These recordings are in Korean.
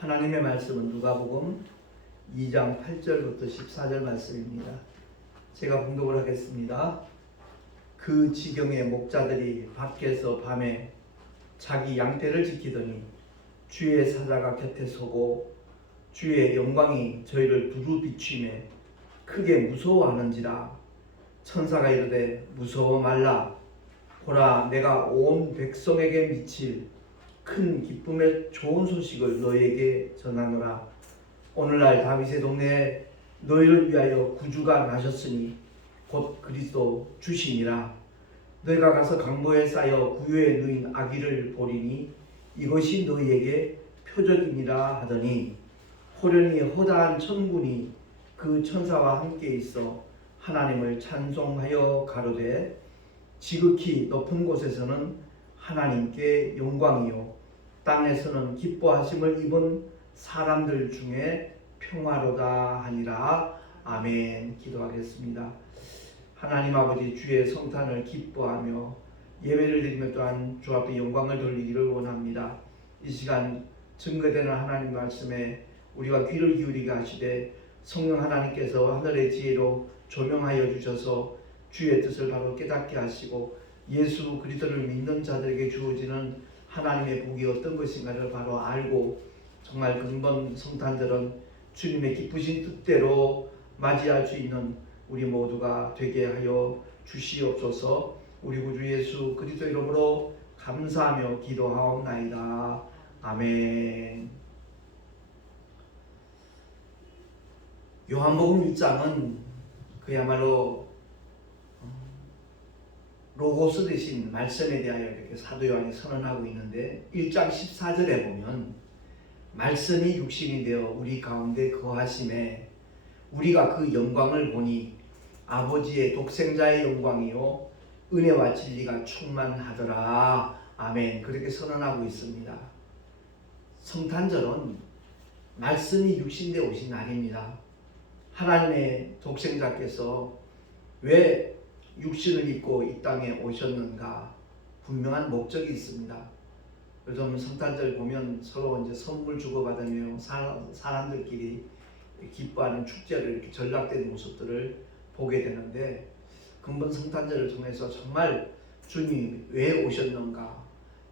하나님의 말씀은 누가복음 2장 8절부터 14절 말씀입니다. 제가 봉독을 하겠습니다. 그 지경에 목자들이 밖에서 밤에 자기 양떼를 지키더니 주의 사자가 곁에 서고 주의 영광이 저희를 두루 비추매 크게 무서워하는지라. 천사가 이르되 무서워 말라. 보라, 내가 온 백성에게 미칠 큰 기쁨의 좋은 소식을 너희에게 전하노라. 오늘날 다윗의 동네에 너희를 위하여 구주가 나셨으니 곧 그리스도 주시니라. 너희가 가서 강보에 쌓여 구유에 누인 아기를 보리니 이것이 너희에게 표적이니라 하더니, 호련히 허다한 천군이 그 천사와 함께 있어 하나님을 찬송하여 가로되, 지극히 높은 곳에서는 하나님께 영광이요 땅에서는 기뻐하심을 입은 사람들 중에 평화로다 하니라. 아멘. 기도하겠습니다. 하나님 아버지, 주의 성탄을 기뻐하며 예배를 드리며 또한 주 앞에 영광을 돌리기를 원합니다. 이 시간 증거되는 하나님 말씀에 우리가 귀를 기울이게 하시되 성령 하나님께서 하늘의 지혜로 조명하여 주셔서 주의 뜻을 바로 깨닫게 하시고 예수 그리스도를 믿는 자들에게 주어지는 하나님의 복이 어떤 것인가를 바로 알고 정말 근본 성탄절은 주님의 기쁘신 뜻대로 맞이할 수 있는 우리 모두가 되게 하여 주시옵소서. 우리 구주 예수 그리스도 이름으로 감사하며 기도하옵나이다. 아멘. 요한복음 1장은 그야말로 로고스 대신 말씀에 대하여 이렇게 사도 요한이 선언하고 있는데, 1장 14절에 보면 말씀이 육신이 되어 우리 가운데 거하심에 우리가 그 영광을 보니 아버지의 독생자의 영광이요 은혜와 진리가 충만하더라. 아멘. 그렇게 선언하고 있습니다. 성탄절은 말씀이 육신되어 오신 날입니다. 하나님의 독생자께서 왜 육신을 입고 이 땅에 오셨는가? 분명한 목적이 있습니다. 요즘 성탄절 보면 서로 이제 선물 주고받으며 사람들끼리 기뻐하는 축제를 이렇게 전락된 모습들을 보게 되는데, 근본 성탄절을 통해서 정말 주님이 왜 오셨는가?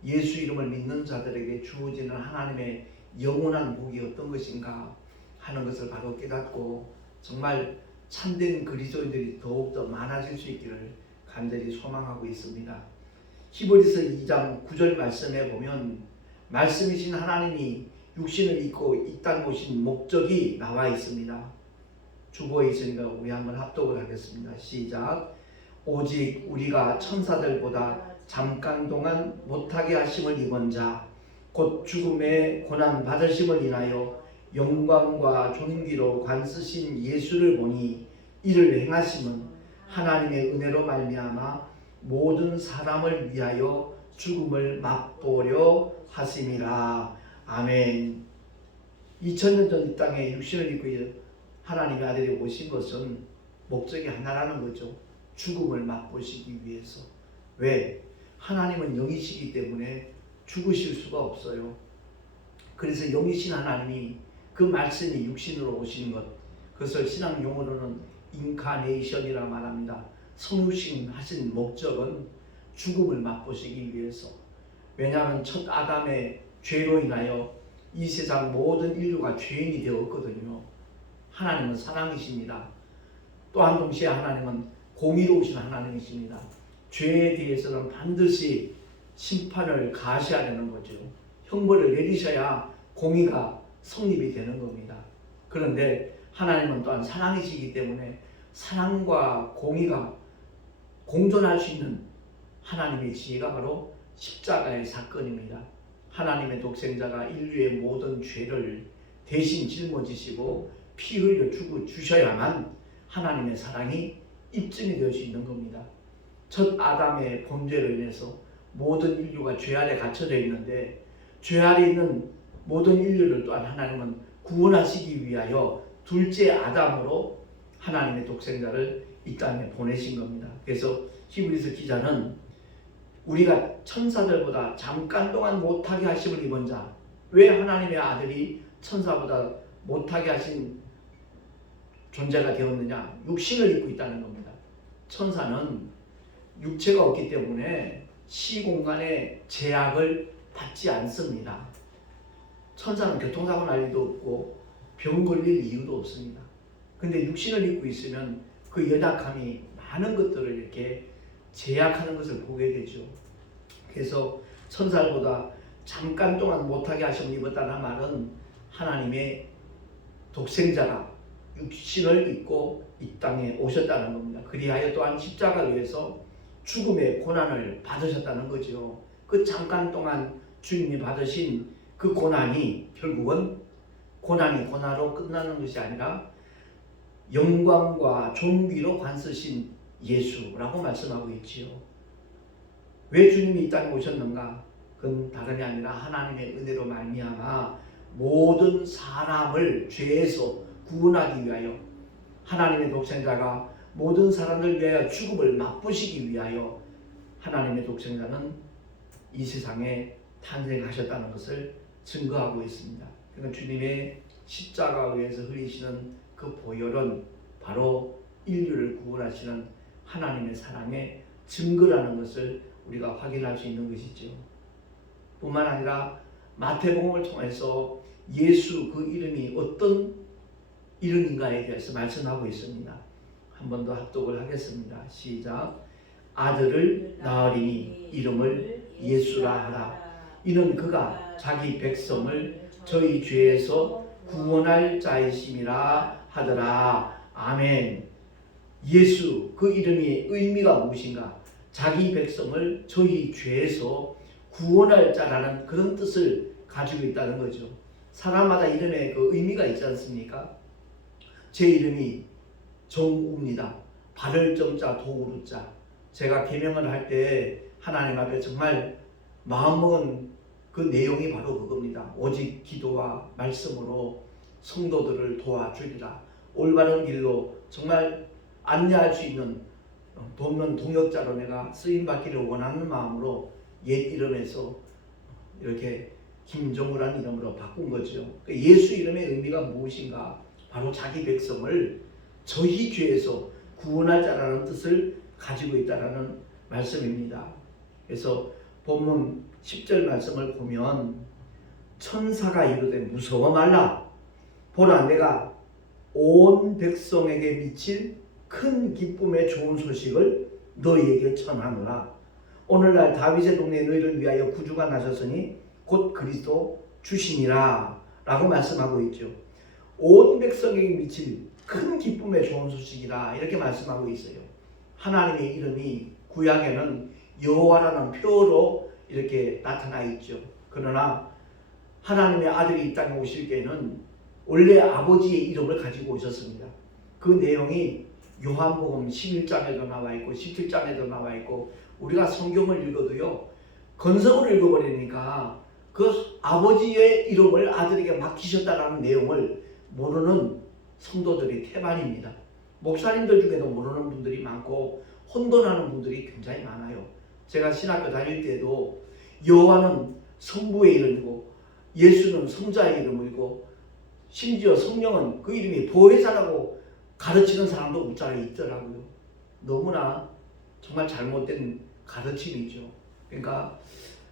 예수 이름을 믿는 자들에게 주어지는 하나님의 영원한 복이 어떤 것인가 하는 것을 바로 깨닫고 정말 참된 그리스도인들이 더욱더 많아질 수 있기를 간절히 소망하고 있습니다. 히브리서 2장 9절 말씀에 보면 말씀이신 하나님이 육신을 입고 이 땅에 오신 목적이 나와 있습니다. 주보에 있으니까 우리 한번 합독을 하겠습니다. 시작. 오직 우리가 천사들보다 잠깐 동안 못하게 하심을 입은 자, 곧 죽음의 고난 받으심을 인하여 영광과 존귀로 관쓰신 예수를 보니 이를 행하심은 하나님의 은혜로 말미암아 모든 사람을 위하여 죽음을 맛보려 하심이라. 아멘. 2000년 전 이 땅에 육신을 입고 하나님의 아들이 오신 것은 목적이 하나라는 거죠. 죽음을 맛보시기 위해서. 왜? 하나님은 영이시기 때문에 죽으실 수가 없어요. 그래서 영이신 하나님이 그 말씀이 육신으로 오신 것, 그것을 신앙 용어로는 인카네이션이라 말합니다. 성육신하신 목적은 죽음을 맛보시기 위해서. 왜냐하면 첫 아담의 죄로 인하여 이 세상 모든 인류가 죄인이 되었거든요. 하나님은 사랑이십니다. 또한 동시에 하나님은 공의로우신 하나님이십니다. 죄에 대해서는 반드시 심판을 가하셔야 되는 거죠. 형벌을 내리셔야 공의가 성립이 되는 겁니다. 그런데 하나님은 또한 사랑이시기 때문에 사랑과 공의가 공존할 수 있는 하나님의 지혜가 바로 십자가의 사건입니다. 하나님의 독생자가 인류의 모든 죄를 대신 짊어지시고 피 흘려 주셔야만 하나님의 사랑이 입증이 될 수 있는 겁니다. 첫 아담의 범죄로 인해서 모든 인류가 죄 아래 갇혀져 있는데, 죄 아래 있는 모든 인류를 또한 하나님은 구원하시기 위하여 둘째 아담으로 하나님의 독생자를 이 땅에 보내신 겁니다. 그래서 히브리서 기자는 우리가 천사들보다 잠깐 동안 못하게 하심을 입은 자, 왜 하나님의 아들이 천사보다 못하게 하신 존재가 되었느냐? 육신을 입고 있다는 겁니다. 천사는 육체가 없기 때문에 시공간의 제약을 받지 않습니다. 천사는 교통사고 날 일도 없고 병 걸릴 이유도 없습니다. 근데 육신을 입고 있으면 그 연약함이 많은 것들을 이렇게 제약하는 것을 보게 되죠. 그래서 천사보다 잠깐 동안 못하게 하심을 입었다는 말은 하나님의 독생자가 육신을 입고 이 땅에 오셨다는 겁니다. 그리하여 또한 십자가 위에서 죽음의 고난을 받으셨다는 거죠. 그 잠깐 동안 주님이 받으신 그 고난이 결국은 고난이 고난으로 끝나는 것이 아니라 영광과 존귀로 관쓰신 예수라고 말씀하고 있지요. 왜 주님이 이 땅에 오셨는가? 그건 다름이 아니라 하나님의 은혜로 말미암아 모든 사람을 죄에서 구원하기 위하여 하나님의 독생자가 모든 사람을 위하여 죽음을 맛보시기 위하여 하나님의 독생자는 이 세상에 탄생하셨다는 것을 증거하고 있습니다. 그러니까 주님의 십자가에서 흘리시는 그 보혈은 바로 인류를 구원하시는 하나님의 사랑의 증거라는 것을 우리가 확인할 수 있는 것이죠. 뿐만 아니라 마태복음을 통해서 예수 그 이름이 어떤 이름인가에 대해서 말씀하고 있습니다. 한 번 더 합독을 하겠습니다. 시작. 아들을 낳으리니 이름을 예수라 하라. 이는 그가 자기 백성을 저희 죄에서 구원할 자이심이라 하더라. 아멘. 예수 그 이름의 의미가 무엇인가? 자기 백성을 저희 죄에서 구원할 자라는 그런 뜻을 가지고 있다는 거죠. 사람마다 이름에 그 의미가 있지 않습니까? 제 이름이 정우입니다. 발을 정자 도우루 자. 제가 계명을 할 때 하나님 앞에 정말 마음먹은 그 내용이 바로 그겁니다. 오직 기도와 말씀으로 성도들을 도와주리라. 올바른 길로 정말 안내할 수 있는 돕는 동역자로 내가 쓰임받기를 원하는 마음으로 옛 이름에서 이렇게 김정우라는 이름으로 바꾼 거죠. 예수 이름의 의미가 무엇인가? 바로 자기 백성을 저희 죄에서 구원할 자라는 뜻을 가지고 있다는 말씀입니다. 그래서 본문 10절 말씀을 보면 천사가 이르되 무서워 말라. 보라 내가 온 백성에게 미칠 큰 기쁨의 좋은 소식을 너희에게 전하노라. 오늘날 다윗의 동네에 너희를 위하여 구주가 나셨으니 곧 그리스도 주시니라 라고 말씀하고 있죠. 온 백성에게 미칠 큰 기쁨의 좋은 소식이라 이렇게 말씀하고 있어요. 하나님의 이름이 구약에는 여호와라는 표로 이렇게 나타나 있죠. 그러나 하나님의 아들이 이 땅에 오실 때에는 원래 아버지의 이름을 가지고 오셨습니다. 그 내용이 요한복음 11장에도 나와 있고 17장에도 나와 있고 우리가 성경을 읽어도요. 건성을 읽어버리니까 그 아버지의 이름을 아들에게 맡기셨다라는 내용을 모르는 성도들이 태반입니다. 목사님들 중에도 모르는 분들이 많고 혼돈하는 분들이 굉장히 많아요. 제가 신학교 다닐 때도 여호와는 성부의 이름이고 예수는 성자의 이름이고 심지어 성령은 그 이름이 보혜사라고 가르치는 사람도 웃자리 있더라고요. 너무나 정말 잘못된 가르침이죠. 그러니까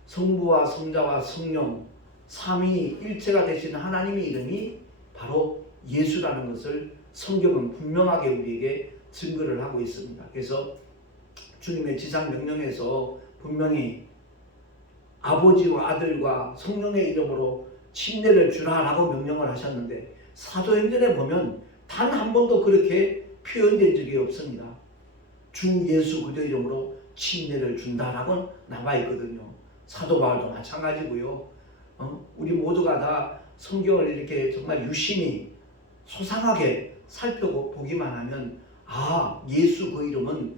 성부와 성자와 성령 삼위일체가 되신 하나님의 이름이 바로 예수라는 것을 성경은 분명하게 우리에게 증거를 하고 있습니다. 그래서 주님의 지상 명령에서 분명히 아버지와 아들과 성령의 이름으로 침례를 주라라고 명령을 하셨는데 사도행전에 보면 단 한 번도 그렇게 표현된 적이 없습니다. 주 예수 그리스도 이름으로 침례를 준다라고 나와 있거든요. 사도 바울도 마찬가지고요. 우리 모두가 다 성경을 이렇게 정말 유심히 소상하게 살펴보기만 하면 예수 그 이름은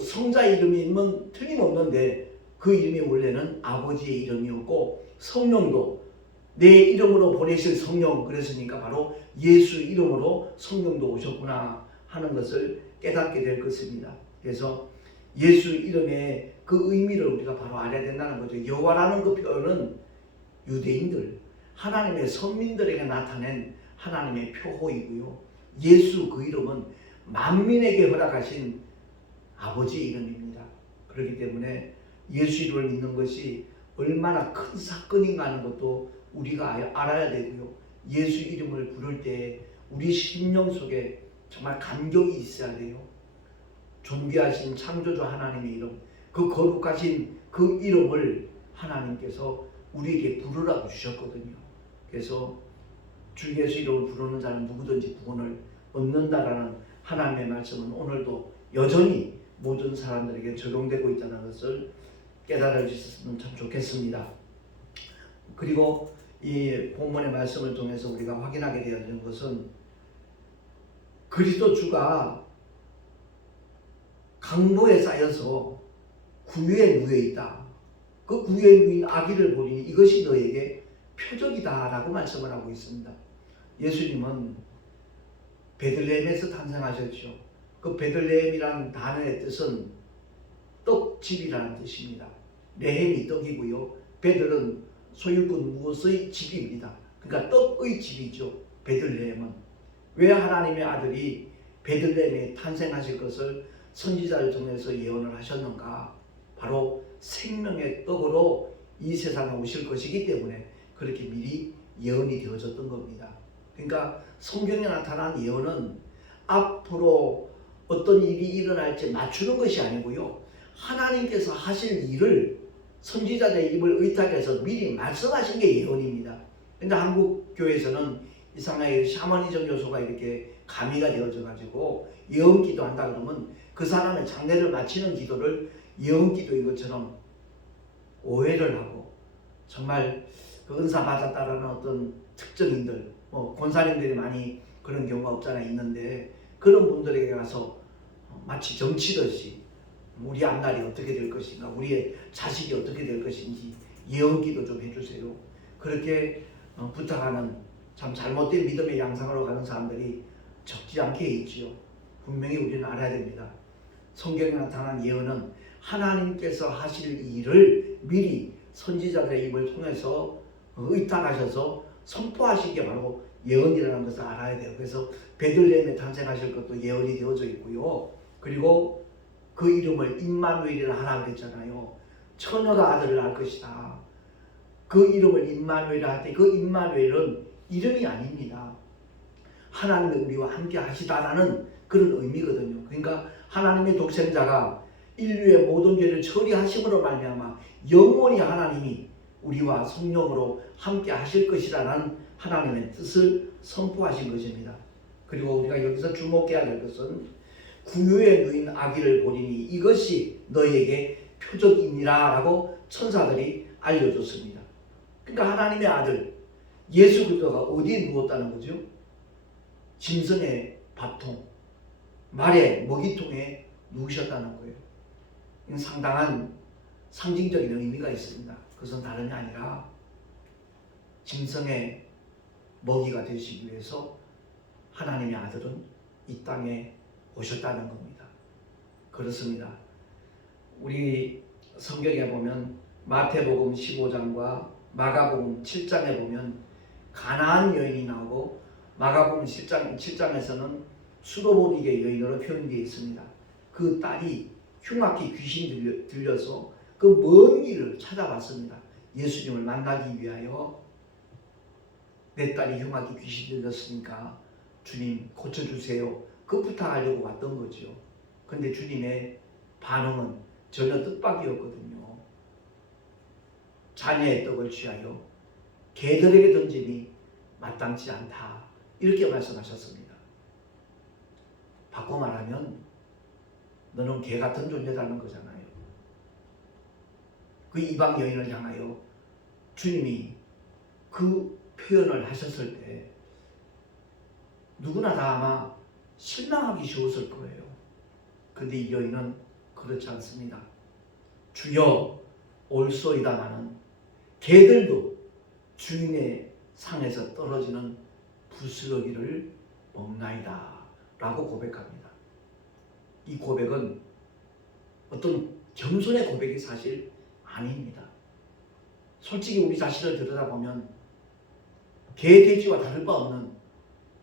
성자 이름이면 틀림없는데 그 이름이 원래는 아버지의 이름이었고 성령도 내 이름으로 보내실 성령 그랬으니까 바로 예수 이름으로 성령도 오셨구나 하는 것을 깨닫게 될 것입니다. 그래서 예수 이름의 그 의미를 우리가 바로 알아야 된다는 거죠. 여호와라는 그 표현은 유대인들 하나님의 선민들에게 나타낸 하나님의 표호이고요. 예수 그 이름은 만민에게 허락하신 아버지의 이름입니다. 그렇기 때문에 예수 이름을 믿는 것이 얼마나 큰 사건인가 하는 것도 우리가 알아야 되고요. 예수 이름을 부를 때 우리 심령 속에 정말 감격이 있어야 돼요. 존귀하신 창조주 하나님의 이름, 그 거룩하신 그 이름을 하나님께서 우리에게 부르라고 주셨거든요. 그래서 주 예수 이름을 부르는 자는 누구든지 구원을 얻는다라는 하나님의 말씀은 오늘도 여전히 모든 사람들에게 적용되고 있다는 것을 깨달아 주셨으면 참 좋겠습니다. 그리고 이 본문의 말씀을 통해서 우리가 확인하게 되어진 것은 그리스도 주가 강보에 쌓여서 구유에 누워 있다. 그 구유에 누인 아기를 보니 이것이 너에게 표적이다라고 말씀을 하고 있습니다. 예수님은 베들레헴에서 탄생하셨죠. 그 베들레헴이라는 단어의 뜻은 떡집이라는 뜻입니다. 레헴이 떡이고요. 베들은 소유꾼 무엇의 집입니다. 그러니까 떡의 집이죠. 베들레헴은. 왜 하나님의 아들이 베들레헴에 탄생하실 것을 선지자를 통해서 예언을 하셨는가? 바로 생명의 떡으로 이 세상에 오실 것이기 때문에 그렇게 미리 예언이 되어졌던 겁니다. 그러니까 성경에 나타난 예언은 앞으로 어떤 일이 일어날지 맞추는 것이 아니고요. 하나님께서 하실 일을 선지자의 입을 의탁해서 미리 말씀하신 게 예언입니다. 근데 한국 교회에서는 이상하게 샤머니즘 요소가 이렇게 가미가 되어져 가지고 예언 기도한다 그러면 그 사람의 장례를 마치는 기도를 예언 기도인 것처럼 오해를 하고 정말 그 은사 받았다라는 어떤 특정인들, 권사님들이 많이 그런 경우가 없잖아 있는데 그런 분들에게 가서 마치 정치듯이 우리 앞날이 어떻게 될 것인가, 우리의 자식이 어떻게 될 것인지 예언기도 좀 해주세요. 그렇게 부탁하는 참 잘못된 믿음의 양상으로 가는 사람들이 적지 않게 있지요. 분명히 우리는 알아야 됩니다. 성경에 나타난 예언은 하나님께서 하실 일을 미리 선지자들의 입을 통해서 의탁하셔서 선포하신 게 바로 예언이라는 것을 알아야 돼요. 그래서 베들레헴에 탄생하실 것도 예언이 되어져 있고요. 그리고 그 이름을 임마누엘이라 하라 그랬잖아요. 처녀가 아들을 낳을 것이다. 그 이름을 임마누엘이라 할 때 그 임마누엘은 이름이 아닙니다. 하나님이 우리와 함께 하시다라는 그런 의미거든요. 그러니까 하나님의 독생자가 인류의 모든 죄를 처리하심으로 말미암아 영원히 하나님이 우리와 성령으로 함께 하실 것이라는 하나님의 뜻을 선포하신 것입니다. 그리고 우리가 여기서 주목해야 될 것은 구유에 누인 아기를 보리니 이것이 너희에게 표적이니라 라고 천사들이 알려줬습니다. 그러니까 하나님의 아들 예수 그리스도가 어디에 누웠다는 거죠? 짐승의 밥통, 말의 먹이통에 누우셨다는 거예요. 상당한 상징적인 의미가 있습니다. 그것은 다름이 아니라 짐승의 먹이가 되시기 위해서 하나님의 아들은 이 땅에 오셨다는 겁니다. 그렇습니다. 우리 성경에 보면 마태복음 15장과 마가복음 7장에 보면 가나안 여인이 나오고 마가복음 7장에서는 수도보니게 여인으로 표현되어 있습니다. 그 딸이 흉악히 귀신이 들려서 그 먼 길을 찾아왔습니다. 예수님을 만나기 위하여 내 딸이 흉악히 귀신 들렸으니까 주님 고쳐주세요. 그 부탁하려고 왔던 거죠. 그런데 주님의 반응은 전혀 뜻밖이었거든요. 자녀의 떡을 취하여 개들에게 던지니 마땅치 않다. 이렇게 말씀하셨습니다. 바꿔 말하면 너는 개 같은 존재라는 거잖아요. 그 이방 여인을 향하여 주님이 그 표현을 하셨을 때 누구나 다 아마 실망하기 쉬웠을 거예요. 근데 이 여인은 그렇지 않습니다. 주여 올소이다마는 개들도 주인의 상에서 떨어지는 부스러기를 먹나이다 라고 고백합니다. 이 고백은 어떤 겸손의 고백이 사실 아닙니다. 솔직히 우리 자신을 들여다보면 개, 돼지와 다를 바 없는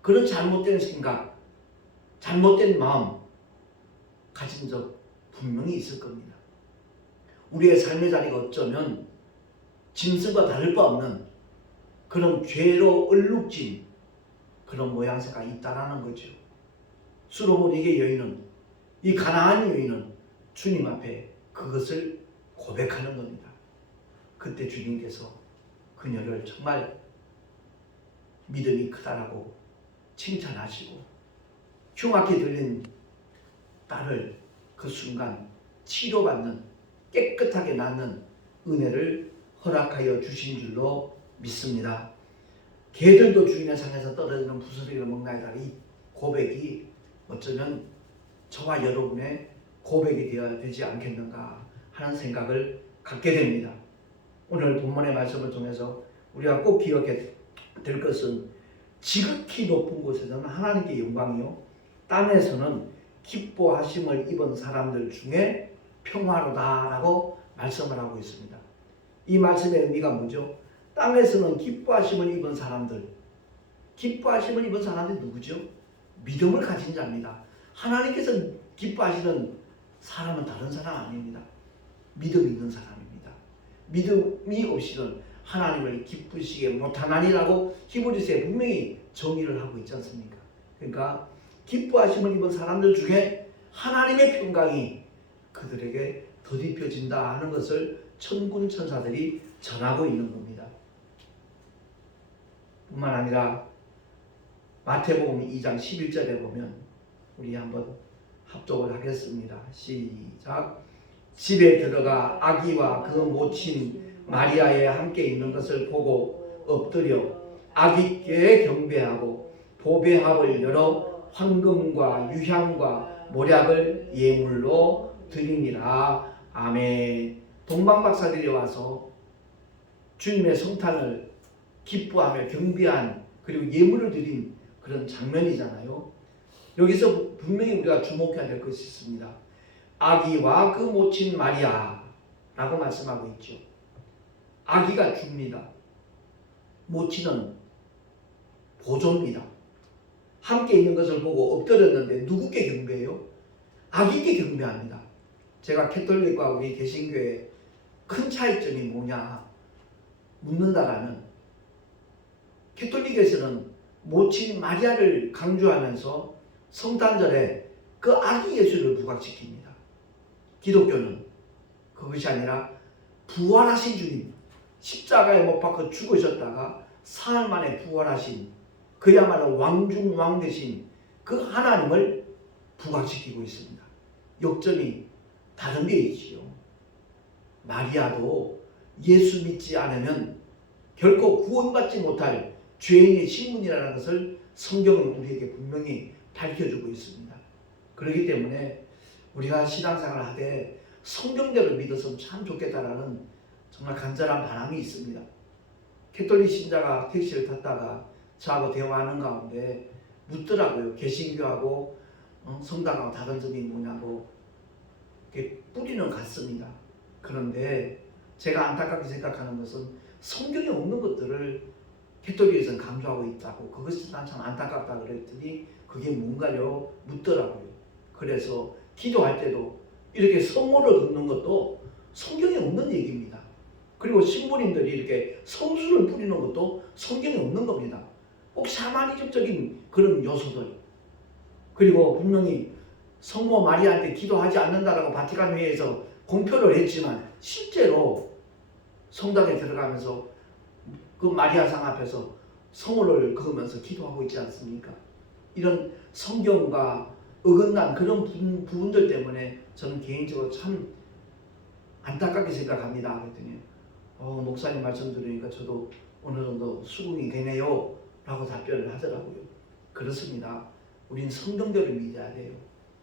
그런 잘못된 생각, 잘못된 마음 가진 적 분명히 있을 겁니다. 우리의 삶의 자리가 어쩌면 짐승과 다를 바 없는 그런 죄로 얼룩진 그런 모양새가 있다라는 거죠. 수로보니게 여인은, 이 가나안 여인은 주님 앞에 그것을 고백하는 겁니다. 그때 주님께서 그녀를 정말 믿음이 크다라고 칭찬하시고 흉악히 들린 딸을 그 순간 치료받는, 깨끗하게 낫는 은혜를 허락하여 주신 줄로 믿습니다. 개들도 주인의 상에서 떨어지는 부스러기를 먹나이다. 이 고백이 어쩌면 저와 여러분의 고백이 되어야 되지 않겠는가 하는 생각을 갖게 됩니다. 오늘 본문의 말씀을 통해서 우리가 꼭 기억해야 될 것은 지극히 높은 곳에서는 하나님께 영광이요, 땅에서는 기뻐하심을 입은 사람들 중에 평화로다라고 말씀을 하고 있습니다. 이 말씀의 의미가 뭐죠? 땅에서는 기뻐하심을 입은 사람들, 기뻐하심을 입은 사람들이 누구죠? 믿음을 가진 자입니다. 하나님께서 기뻐하시는 사람은 다른 사람 아닙니다. 믿음 있는 사람입니다. 믿음이 없이는 하나님을 기쁘시게 못하나니라고 히브리서에 분명히 정의를 하고 있지 않습니까? 그러니까 기뻐하심을 입은 사람들 중에 하나님의 평강이 그들에게 덧입혀진다 하는 것을 천군 천사들이 전하고 있는 겁니다. 뿐만 아니라 마태복음 2장 11절에 보면 우리 한번 합독을 하겠습니다. 시작. 집에 들어가 아기와 그 모친 마리아에 함께 있는 것을 보고 엎드려 아기께 경배하고 보배합을 열어 황금과 유향과 모략을 예물로 드리니라. 아멘. 동방박사들이 와서 주님의 성탄을 기뻐하며 경배한, 그리고 예물을 드린 그런 장면이잖아요. 여기서 분명히 우리가 주목해야 될 것이 있습니다. 아기와 그 모친 마리아라고 말씀하고 있죠. 아기가 줍니다. 모친은 보조입니다. 함께 있는 것을 보고 엎드렸는데 누구께 경배해요? 아기께 경배합니다. 제가 캐톨릭과 우리 개신교의 큰 차이점이 뭐냐 묻는다라면, 캐톨릭에서는 모친 마리아를 강조하면서 성탄절에 그 아기 예수를 부각시킵니다. 기독교는 그것이 아니라 부활하신 주님, 십자가에 못 박혀 죽으셨다가 사흘 만에 부활하신, 그야말로 왕중왕 되신 그 하나님을 부각시키고 있습니다. 역점이 다른 게 있지요. 마리아도 예수 믿지 않으면 결코 구원받지 못할 죄인의 신분이라는 것을 성경은 우리에게 분명히 밝혀주고 있습니다. 그렇기 때문에 우리가 신앙생활을 하되 성경대로 믿었으면 참 좋겠다라는 정말 간절한 바람이 있습니다. 캐톨릭 신자가 택시를 탔다가 저하고 대화하는 가운데 묻더라고요. 개신교하고 성당하고 다른 점이 뭐냐고. 뿌리는 같습니다. 그런데 제가 안타깝게 생각하는 것은 성경에 없는 것들을 캐톨릭에서는 강조하고 있다고, 그것이 난 참 안타깝다 그랬더니 그게 뭔가요? 묻더라고요. 그래서 기도할 때도 이렇게 성모를 긋는 것도 성경에 없는 얘기입니다. 그리고 신부님들이 이렇게 성수를 뿌리는 것도 성경에 없는 겁니다. 꼭 샤머니즘적인 그런 요소들, 그리고 분명히 성모 마리아한테 기도하지 않는다라고 바티칸 회의에서 공표를 했지만 실제로 성당에 들어가면서 그 마리아상 앞에서 성호를 그으면서 기도하고 있지 않습니까? 이런 성경과 어긋난 그런 부분들 때문에 저는 개인적으로 참 안타깝게 생각합니다. 그랬더니 목사님 말씀 들으니까 저도 어느 정도 수긍이 되네요 라고 답변을 하더라고요. 그렇습니다. 우린 성경대로 믿어야 돼요.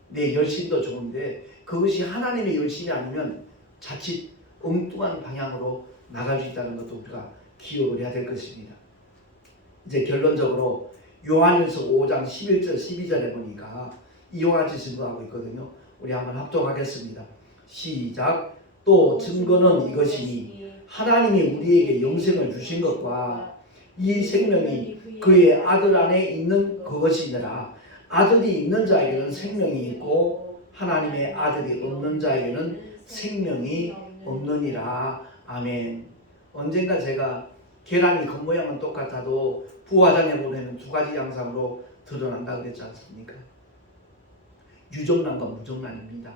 내 열심도 좋은데 그것이 하나님의 열심이 아니면 자칫 엉뚱한 방향으로 나갈 수 있다는 것도 우리가 기억을 해야 될 것입니다. 이제 결론적으로 요한일서 5장 11절 12절에 보니까 이와 같이 증거하고 있거든요. 우리 한번 합독하겠습니다. 시작. 또 증거는 이것이니 하나님이 우리에게 영생을 주신 것과 이 생명이 그의 아들 안에 있는 그것이니라. 아들이 있는 자에게는 생명이 있고 하나님의 아들이 없는 자에게는 생명이 없느니라. 아멘. 언젠가 제가 계란이 겉모양은 똑같아도 부화장에 보면 두 가지 양상으로 드러난다 그랬지 않습니까? 유정란과 무정란입니다.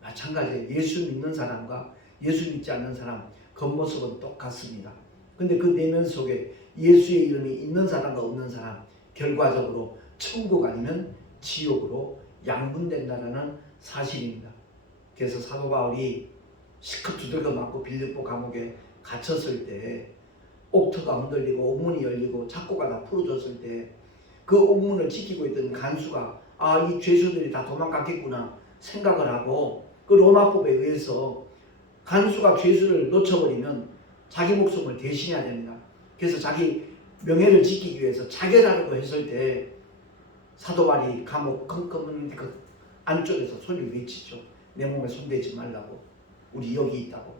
마찬가지예요. 예수 믿는 사람과 예수 믿지 않는 사람 겉모습은 똑같습니다. 근데 그 내면 속에 예수의 이름이 있는 사람과 없는 사람 결과적으로 천국 아니면 지옥으로 양분된다는 사실입니다. 그래서 사도 바울이 실컷 두들겨 맞고 빌립보 감옥에 갇혔을 때 옥터가 흔들리고 옥문이 열리고 창고가 다 풀어졌을 때 그 옥문을 지키고 있던 간수가 이 죄수들이 다 도망갔겠구나 생각을 하고 그 로마법에 의해서 간수가 죄수를 놓쳐버리면 자기 목숨을 대신해야 됩니다. 그래서 자기 명예를 지키기 위해서 자결하려고 했을 때 사도 바울이 감옥 컴컴한 그 안쪽에서 소리 외치죠. 내 몸에 손대지 말라고. 우리 여기 있다고.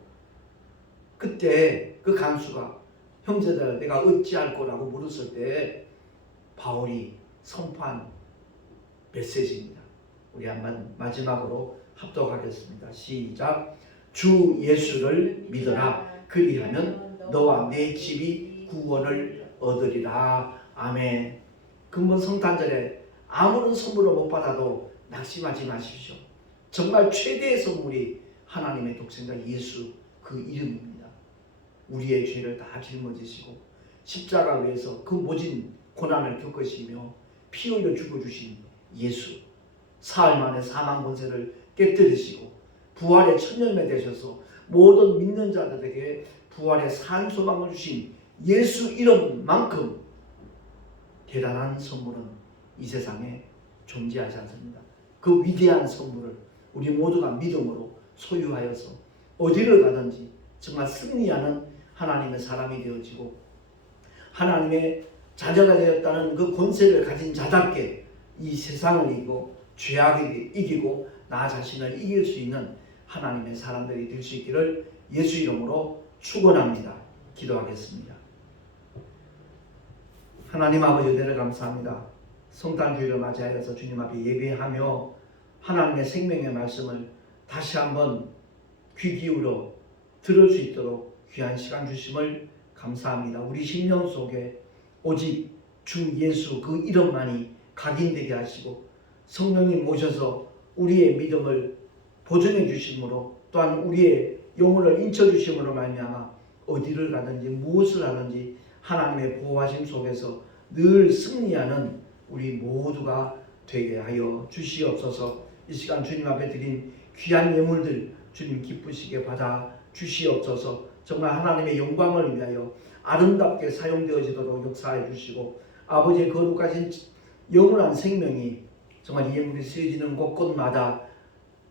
그때 그 간수가 형제들 내가 어찌할 거라고 물었을 때 바울이 선포한 메시지입니다. 우리 한번 마지막으로 합독하겠습니다. 시작. 주 예수를 믿어라. 그리하면 너와 내 집이 구원을 얻으리라. 아멘. 근본 성탄절에 아무런 선물을 못 받아도 낙심하지 마십시오. 정말 최대의 선물이 하나님의 독생자 예수 그 이름입니다. 우리의 죄를 다 짊어지시고 십자가 위에서 그 모진 고난을 겪으시며 피 흘려 죽어주신 예수, 사흘 만에 사망 권세를 깨뜨리시고 부활의 첫 열매 되셔서 모든 믿는 자들에게 부활의 산 소망을 주신 예수 이름만큼 대단한 선물은 이 세상에 존재하지 않습니다. 그 위대한 선물을 우리 모두가 믿음으로 소유하여서 어디를 가든지 정말 승리하는 하나님의 사람이 되어지고 하나님의 자녀가 되었다는 그 권세를 가진 자답게 이 세상을 이기고 죄악을 이기고 나 자신을 이길 수 있는 하나님의 사람들이 될 수 있기를 예수 이름으로 축원합니다. 기도하겠습니다. 하나님 아버지 은혜를 감사합니다. 성탄주일을 맞이하여서 주님 앞에 예배하며 하나님의 생명의 말씀을 다시 한번 귀 기울여 들을 수 있도록 귀한 시간 주심을 감사합니다. 우리 심령 속에 오직 주 예수 그 이름만이 각인되게 하시고 성령님 오셔서 우리의 믿음을 보존해 주심으로 또한 우리의 영혼을 인쳐 주심으로 말미암아 어디를 가든지 무엇을 하든지 하나님의 보호하심 속에서 늘 승리하는 우리 모두가 되게 하여 주시옵소서. 이 시간 주님 앞에 드린 귀한 예물들 주님 기쁘시게 받아 주시옵소서. 정말 하나님의 영광을 위하여 아름답게 사용되어지도록 역사해 주시고 아버지의 거룩하신 영원한 생명이 정말 이 예물이 쓰여지는 곳곳마다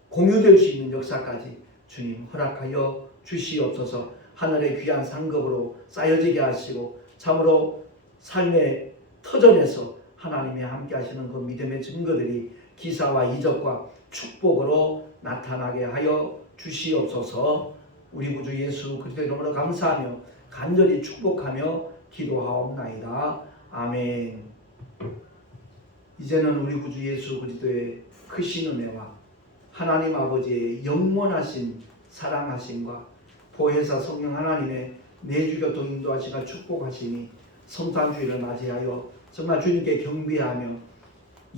공유될 수 있는 역사까지 주님 허락하여 주시옵소서. 하늘의 귀한 상급으로 쌓여지게 하시고 참으로 삶의 터전에서 하나님이 함께 하시는 그 믿음의 증거들이 기사와 이적과 축복으로 나타나게 하여 주시옵소서. 우리 구주 예수 그리스도의 이름으로 감사하며 간절히 축복하며 기도하옵나이다. 아멘. 이제는 우리 구주 예수 그리스도의 크신 은혜와 하나님 아버지의 영원하신 사랑하심과 보혜사 성령 하나님의 내주교통 인도하시가 축복하심이 성탄주일을 맞이하여 정말 주님께 경배하며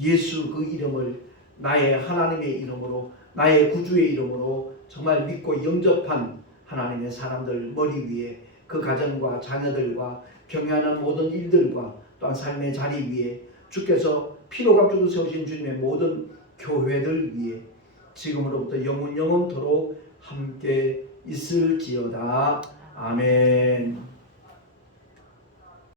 예수 그 이름을 나의 하나님의 이름으로 나의 구주의 이름으로 정말 믿고 영접한 하나님의 사람들 머리 위에 그 가정과 자녀들과 경영하는 모든 일들과 또한 삶의 자리 위에 주께서 피로 값주고 세우신 주님의 모든 교회들 위에 지금으로부터 영원토록 함께 있을지어다. 아멘.